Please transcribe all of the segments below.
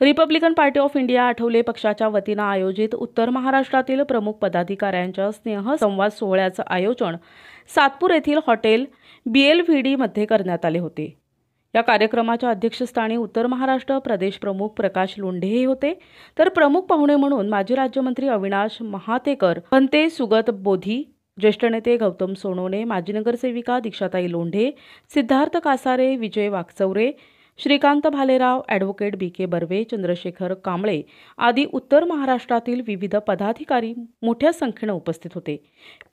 Republican party of India Athawale पक्षाच्या वतीनं आयोजित उत्तर महाराष्ट्रातील प्रमुख पदाधिकाऱ्यांच्या स्नेहसंवाद सोहळ्याचं आयोजन सातपूर येथील हॉटेल BLVD मध्ये करण्यात आले होते। या कार्यक्रमाच्या अध्यक्षस्थानी उत्तर महाराष्ट्र प्रदेश प्रमुख प्रकाश लोंढे हे होते, तर प्रमुख पाहुणे म्हणून माजी राज्यमंत्री अविनाश महातेकर, भंते सुगत बोधी, ज्येष्ठ नेते गौतम सोनवणे, माजी नगरसेविका दीक्षाताई लोंढे, सिद्धार्थ कासारे, विजय वाकचौरे, श्रीकांत भालेराव, ॲडव्होकेट BK बर्वे, चंद्रशेखर कांबळे आदी उत्तर महाराष्ट्रातील विविध पदाधिकारी मोठ्या संख्येने उपस्थित होते।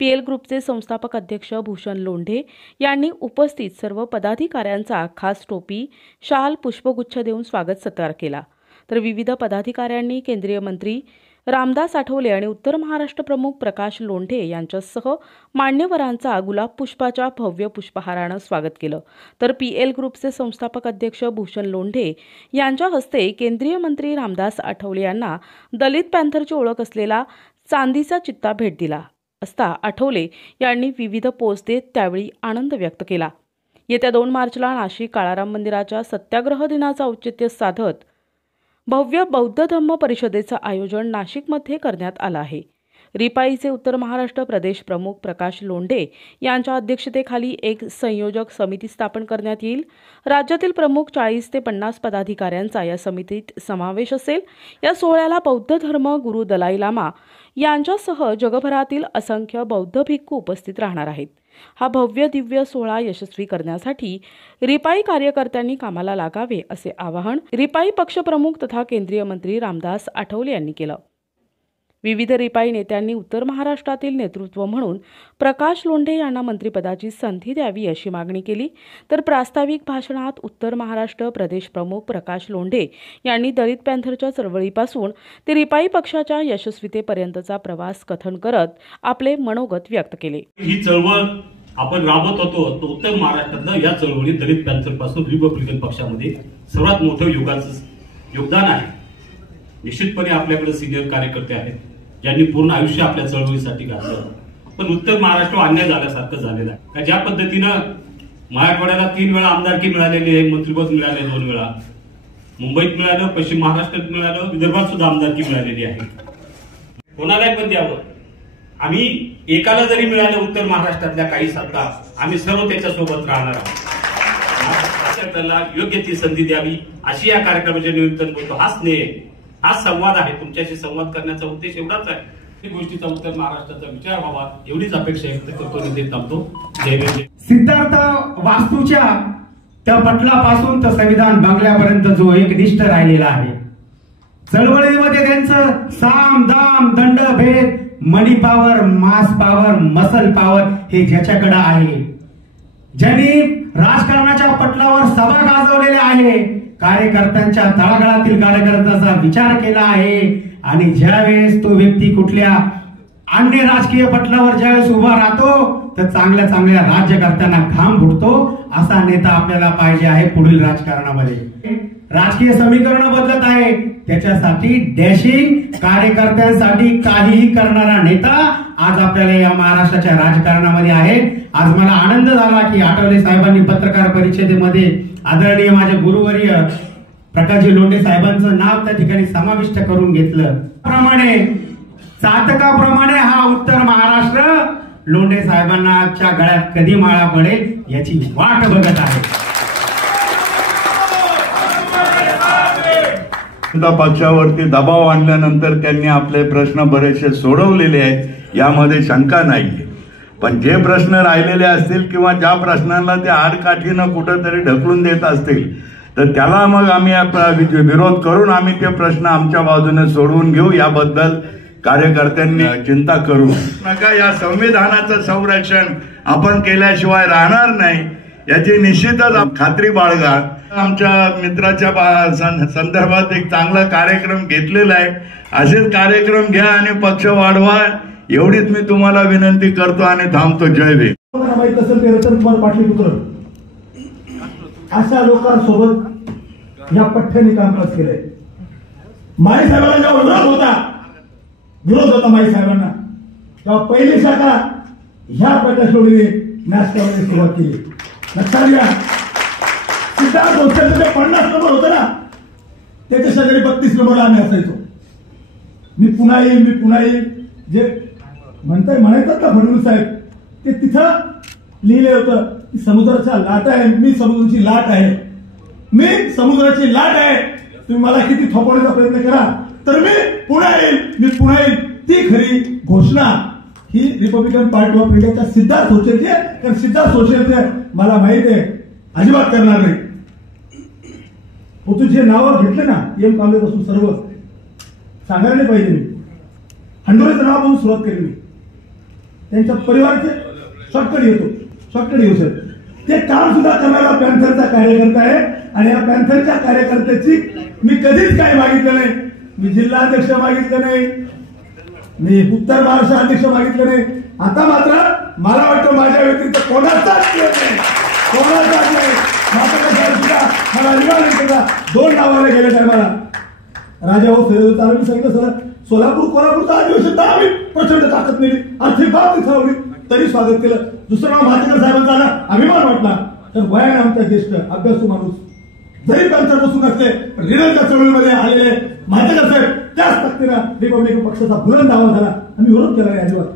PL ग्रुपचे संस्थापक अध्यक्ष भूषण लोंढे यांनी उपस्थित सर्व पदाधिकाऱ्यांचा खास टोपी, शाल, पुष्पगुच्छ देऊन स्वागत सत्कार केला। तर विविध पदाधिकाऱ्यांनी केंद्रीय मंत्री रामदास आठवले आणि उत्तर महाराष्ट्र प्रमुख प्रकाश लोंढे यांच्यासह मान्यवरांचा गुलाब पुष्पाच्या भव्य पुष्पहारानं स्वागत केलं। तर PL ग्रुपचे संस्थापक अध्यक्ष भूषण लोंढे यांच्या हस्ते केंद्रीय मंत्री रामदास आठवले यांना दलित पॅंथरची ओळख असलेला चांदीचा चित्ता भेट दिला असता आठवले यांनी विविध पोस्ट देत त्यावेळी आनंद व्यक्त केला। येत्या 2 मार्चला नाशिक काळाराम मंदिराच्या सत्याग्रह दिनाचं औचित्य साधत भव्य बौद्ध धम्म परिषदेचं आयोजन नाशिकमध्ये करण्यात आलं आहे। रिपाईचे उत्तर महाराष्ट्र प्रदेश प्रमुख प्रकाश लोंढे यांच्या अध्यक्षतेखाली एक संयोजक समिती स्थापन करण्यात येईल। राज्यातील प्रमुख 40 ते 50 पदाधिकाऱ्यांचा या समितीत समावेश असेल। या सोहळ्याला बौद्ध धर्म गुरु दलाई लामा यांच्यासह जगभरातील असंख्य बौद्ध भिक्खू उपस्थित राहणार आहेत। हा भव्य दिव्य सोहळा यशस्वी करण्यासाठी रिपाई कार्यकर्त्यांनी कामाला लागावे असे आवाहन रिपाई पक्षप्रमुख तथा केंद्रीय मंत्री रामदास आठवले यांनी केलं। विविध रिपाई नेत्यांनी उत्तर महाराष्ट्रातील नेतृत्व म्हणून प्रकाश लोंढे यांना मंत्रिपदाची संधी द्यावी अशी मागणी केली। तर प्रास्ताविक भाषणात उत्तर महाराष्ट्र प्रदेश प्रमुख प्रकाश लोंढे यांनी दलित पॅंथरच्या चळवळीपासून ते रिपाई पक्षाच्या यशस्वीतेपर्यंतचा प्रवास कथन करत आपले मनोगत व्यक्त केले। ही चळवळ आपण राबवत होतो तो उत्तर महाराष्ट्रातल्या या चळवळीत दलित पॅंथर पासून रिपब्लिकन पक्षामध्ये सर्वात मोठं योगदान आहे। निश्चितपणे आपल्याकडे सिनियर कार्यकर्ते आहेत ज्यांनी पूर्ण आयुष्य आपल्या चळवळीसाठी घातलं, पण उत्तर महाराष्ट्र अन्याय झाल्यासारखं झालेलं आहे। ज्या पद्धतीनं मराठवाड्याला 3 वेळा आमदारकी मिळालेली आहे, मंत्रिपद मिळाले 2 वेळा, मुंबईत मिळालं, पश्चिम महाराष्ट्रात मिळालं, विदर्भात सुद्धा आमदारकी मिळालेली आहे। कोणालाही पण द्यावं, आम्ही एकाला जरी मिळालं उत्तर महाराष्ट्रातल्या काही सत्ता, आम्ही सर्व त्याच्यासोबत राहणार आहोत। त्याला योग्य ती संधी द्यावी अशी या कार्यक्रमाच्या निमित्तानं बोलतो। हा स्नेह, हा संवाद आहे, तुमच्याशी संवाद करण्याचा उद्देश एवढाच आहे की गोष्टीचा उत्तर महाराष्ट्राचा विचार व्हावा एवढीच अपेक्षा व्यक्त करतो आणि देत थांबतो। जय हिंद। सिद्धार्थ वास्तूच्या त्या पटलापासून तर संविधान बंगल्यापर्यंत जो एक निष्ठ राहिलेला आहे, चळवळीमध्ये त्यांचं साम दाम दंड भेद, मनी पॉवर, मास पॉवर, मसल पॉवर हे ज्याच्याकडे आहे, ज्यांनी राजकारणाच्या पटलावर सभा गाजवलेल्या आहे, कार्यकर्त्यांच्या तळागाळातील कार्यकर्त्यांचा विचार केला आहे आणि ज्यावेळेस तो व्यक्ती कुठल्या अन्य राजकीय पटलावर ज्यावेळेस उभा राहतो तर चांगल्या चांगल्या राज्यकर्त्यांना घाम फुटतो असा नेता आपल्याला पाहिजे आहे। पुढील राजकारणामध्ये राजकीय समीकरण बदलत आहे, त्याच्यासाठी डॅशिंग कार्यकर्त्यांसाठी काहीही करणारा नेता आज आपल्याला या महाराष्ट्राच्या राजकारणामध्ये आहे। आज मला आनंद झाला की आठवले साहेबांनी पत्रकार परिषदेमध्ये आदरणीय माझे गुरुवर्य प्रकाशजी लोंढे साहेबांचं नाव त्या ठिकाणी समाविष्ट करून घेतलं। प्रमाणे चातकाप्रमाणे हा उत्तर महाराष्ट्र लोंढे साहेबांच्या गळ्यात कधी माळा पडेल याची वाट बघत आहे। पक्षावरती दबाव आणल्यानंतर त्यांनी आपले प्रश्न बरेचसे सोडवलेले आहेत, यामध्ये शंका नाहीये। पण जे प्रश्न राहिलेले असतील किंवा ज्या प्रश्नांना ते आडकाठीनं कुठंतरी ढकलून देत असतील तर त्याला मग आम्ही विरोध करून आम्ही ते प्रश्न आमच्या बाजूने सोडवून घेऊ, याबद्दल कार्यकर्त्यांनी चिंता करू नका। या संविधानाचं संरक्षण आपण केल्याशिवाय राहणार नाही याची निश्चितच खात्री बाळगा। आमच्या मित्राच्या संदर्भात एक चांगला कार्यक्रम घेतलेला आहे, असेच कार्यक्रम घ्या आणि पक्ष वाढवा एवढीच मी तुम्हाला विनंती करतो आणि थांबतो। जय भीम। पाटलीपुत्र अशा लोकांसोबत या पठ्ठ्याने कामकाज केलंय। माळी साहेबांना विरोध होता माळी साहेबांना, तेव्हा पहिली शाखा ह्या प्रकाश लोंढेने नाश्त्यामध्ये सुरुवात केली। लक्षात घ्या, सिद्धार्थ 50 नंबर होतं ना, त्याच्या शेजारी 32 नंबरला आम्ही असायचो. मी पुन्हा येईल जे म्हणायचं ना फडणवीस साहेब, ते तिथं लिहिले होतं की समुद्राच्या लाट आहे, मी समुद्राची लाट आहे, मी समुद्राची लाट आहे, तुम्ही मला किती थोपवण्याचा प्रयत्न करा तर मी पुन्हा येईल. ती खरी घोषणा ही रिपब्लिकन पार्टी ऑफ इंडियाच्या सिद्धार्थ सोशलची आहे. कारण सिद्धार्थ सोशलचे मला माहिती आहे अजिबात करणार नाही. जे नावं घेतले ना एम कांबळेपासून सर्व सांगायला नाही पाहिजे. मी हंडोरेचं नावापासून सुरुवात केली. मी त्यांच्या परिवाराचे शॉर्टकट येऊ सर. ते काम सुद्धा करणारा पॅन्थरचा कार्यकर्ता आहे आणि या पॅन्थरच्या कार्यकर्त्याची मी कधीच काही मागितलं नाही. मी जिल्हाध्यक्ष मागितलं नाही, मी उत्तर महाराष्ट्र अध्यक्ष मागितलं नाही. आता मात्र मला वाटतं माझ्या व्यतिरिक्त कोणाचाच नाही. मला निवारण 2 नावाने गेले टायमाला राजा भाऊ मी सांगितलं सर कोल्हापूरचं अधिवेशन आम्ही प्रचंड ताकद नेली, आर्थिक बाब दिखावली, तरी स्वागत केलं. दुसरं नाव भातेकर साहेबांचा आला, अभिमान वाटला. तर वयाने आमचा ज्येष्ठ अभ्यासू माणूस जरी पंतर बसून असले पण रिनलच्या चळवळीमध्ये आलेले भातेकर साहेब त्याच ताकदीनं रिपब्लिकन पक्षाचा बुलंद आवाज झाला. आम्ही विरोध केला नाही अजिबात.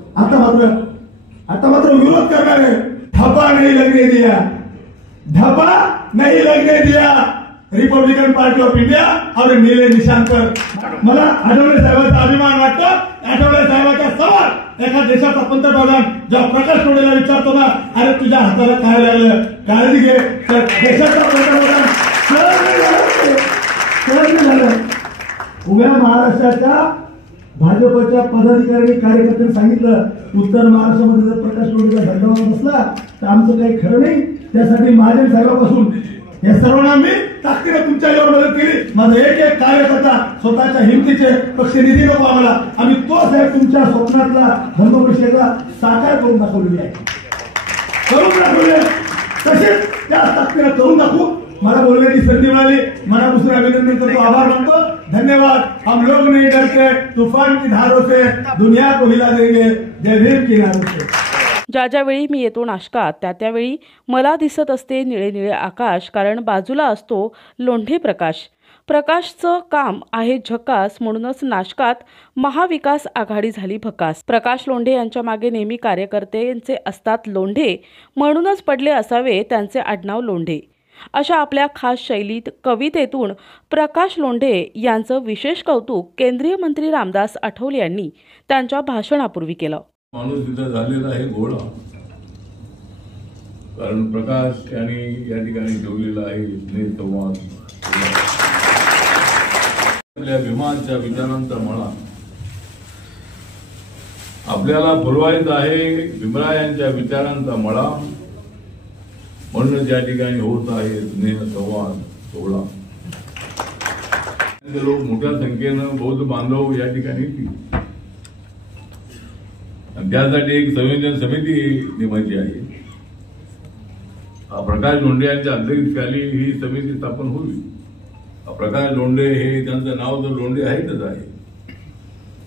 आता मात्र विरोध करणार आहे. धपा नहीं लगने दिया रिपब्लिकन पार्टी ऑफ इंडिया और नीले निशान पर. मला आठवले साहेबांचा अभिमान वाटतो. आठवले साहेबांचा सवाल एका देशाचा पंतप्रधान जेव्हा प्रकाश लोढेला विचारतो ना, अरे तुझ्या हाताला काय लागलं, काळजी घे, तर देशाचा पंतप्रधान सहज झालं. उभ्या महाराष्ट्राच्या भाजपच्या पदाधिकारी कार्यकर्त्यांनी सांगितलं उत्तर महाराष्ट्रामध्ये जर प्रकाश लोढेचा धंदा बसला तर आमचं काही खरं नाही. त्यासाठी महाजन साहेबांपासून या सर्वांना मी ताकदीने तुमच्या यावर मदत केली. माझा एक कार्यकर्ता स्वतःच्या हिमतीचे पक्ष निधी नको आम्हाला, आम्ही तो साहेब तुमच्या स्वप्नातला धर्मपरिषदेचा साकार करून दाखवलेली आहे. तसेच त्या ताकदीने करून दाखवू. मला बोलण्याची संधी मिळाली, मनापासून अभिनंदन करतो, आभार मानतो. धन्यवाद. हम लोग नहीं डरते तूफान की धारों से, दुनिया को हिला देंगे जय भीम की नारों से. ज्यावेळी मी येतो नाशकात त्यावेळी मला दिसत असते निळे निळे आकाश, कारण बाजूला असतो लोंढे प्रकाशचं काम आहे झकास. म्हणूनच नाशकात महाविकास आघाडी झाली भकास. प्रकाश लोंढे यांच्या मागे नेहमी कार्यकर्त्यांचे असतात लोंढे, म्हणूनच पडले असावे त्यांचे आडनाव लोंढे. अशा आपल्या खास शैलीत कवितेतून प्रकाश लोंढे यांचं विशेष कौतुक केंद्रीय मंत्री रामदास आठवले यांनी त्यांच्या भाषणापूर्वी केलं. माणूस तिथं झालेला आहे गोळा, कारण प्रकाश यांनी या ठिकाणी ठेवलेला आहे स्नेहसंवाद. आपल्या भीमांच्या विचारांचा मळा आपल्याला फुलवायचा आहे, भीमरायांच्या विचारांचा मळा. म्हणून या ठिकाणी होत आहे स्नेहसंवाद सोहळा. लोक मोठ्या संख्येनं बौद्ध बांधव या ठिकाणी येतील. त्यासाठी एक संयोजन समिती नेमायची आहे. प्रकाश लोंढे यांच्या अध्यक्षतेखाली ही समिती स्थापन होईल. प्रकाश लोंढे हे त्यांचं नाव तर लोंढे आहेतच आहे,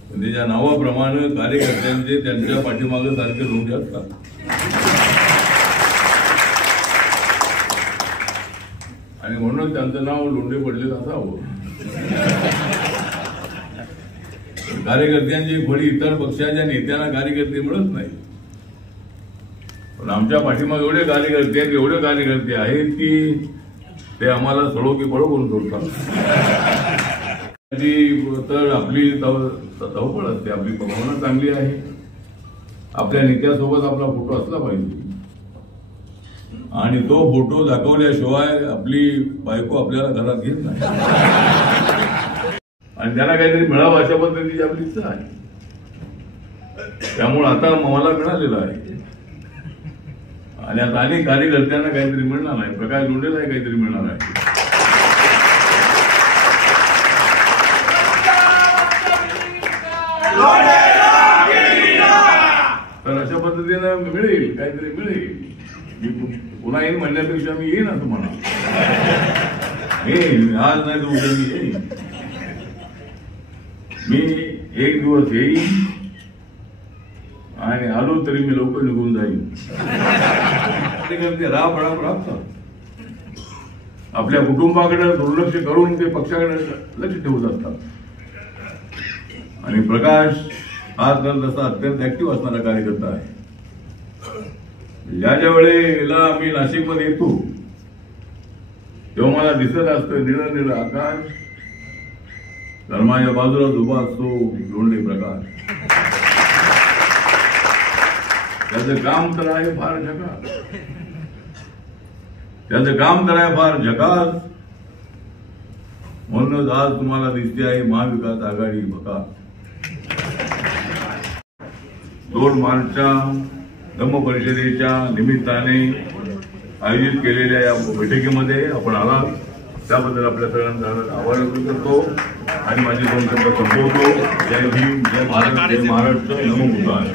पण त्याच्या नावाप्रमाणे कार्यकर्त्यांचे त्यांच्या पाठीमागे सारखे लोंढे असतात. आणि म्हणून त्यांचं नाव लोंढे पडलेलं असावं. कार्यकर्त्यांची फळी इतर पक्षाच्या नेत्यांना कार्यकर्ते मिळत नाही, पण आमच्या पाठीमागे एवढे कार्यकर्ते आहेत की ते आम्हाला सळो की पळो करून सोडतात. तर आपली धावपळ असते, आपली भावना चांगली आहे. आपल्या नेत्यासोबत आपला फोटो असला पाहिजे आणि तो फोटो दाखवल्याशिवाय आपली बायको आपल्याला घरात घेत नाही. आणि त्यांना काहीतरी मिळावं अशा पद्धतीची आपली इच्छा आहे. त्यामुळे आता मला मिळालेलं आहे आणि आता अनेक कार्यकर्त्यांना काहीतरी मिळणार आहे. प्रकाश लोंढेलाही काहीतरी मिळणार आहे. तर अशा पद्धतीनं मिळेल, काहीतरी मिळेल. मी पुन्हा येईन म्हणण्यापेक्षा मी येईन असं म्हणा. येईन आज नाही तर उद्या मी येईन. मी एक दिवस येईन आणि आलो तरी मी लवकर निघून जाईन. राबतात आपल्या कुटुंबाकडे दुर्लक्ष करून ते पक्षाकडे लक्ष ठेवत असतात. आणि प्रकाश हा तर तसा अत्यंत ऍक्टिव्ह असणारा कार्यकर्ता आहे. ज्या वेळेला मी नाशिकमध्ये येतो तेव्हा मला दिसत असतं निळं आकाश, तर माझ्या बाजूला उभा असतो लोंढे प्रकाश. त्याचं काम तर आहे फार झकास, त्याचं काम तर आहे फार झकास. म्हणूनच आज तुम्हाला दिसते आहे महाविकास आघाडी भकास. 2 मार्चच्या धम्म परिषदेच्या निमित्ताने आयोजित केलेल्या या बैठकीमध्ये आपण आलात त्याबद्दल आपल्या सगळ्यांचा आभार व्यक्त करतो आणि माझे 2 शब्द संपवतो. जय भीम, जय भारत, जय महाराष्ट्र, नमो बुद्धाय.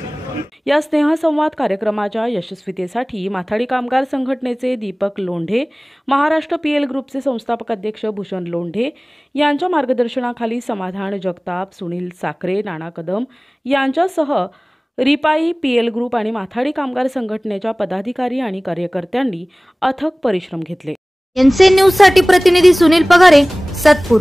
या स्नेहसंवाद कार्यक्रमाच्या यशस्वीतेसाठी माथाडी कामगार संघटनेचे दीपक लोंढे, महाराष्ट्र पीएल ग्रुपचे संस्थापक अध्यक्ष भूषण लोंढे यांच्या मार्गदर्शनाखाली समाधान जगताप, सुनील साखरे, नाना कदम यांच्यासह रिपाई, पीएल ग्रुप आणि माथाडी कामगार संघटनेच्या पदाधिकारी आणि कार्यकर्त्यांनी अथक परिश्रम घेतले. एनसीएन न्यूज साठी प्रतिनिधी सुनील पगारे, सातपूर.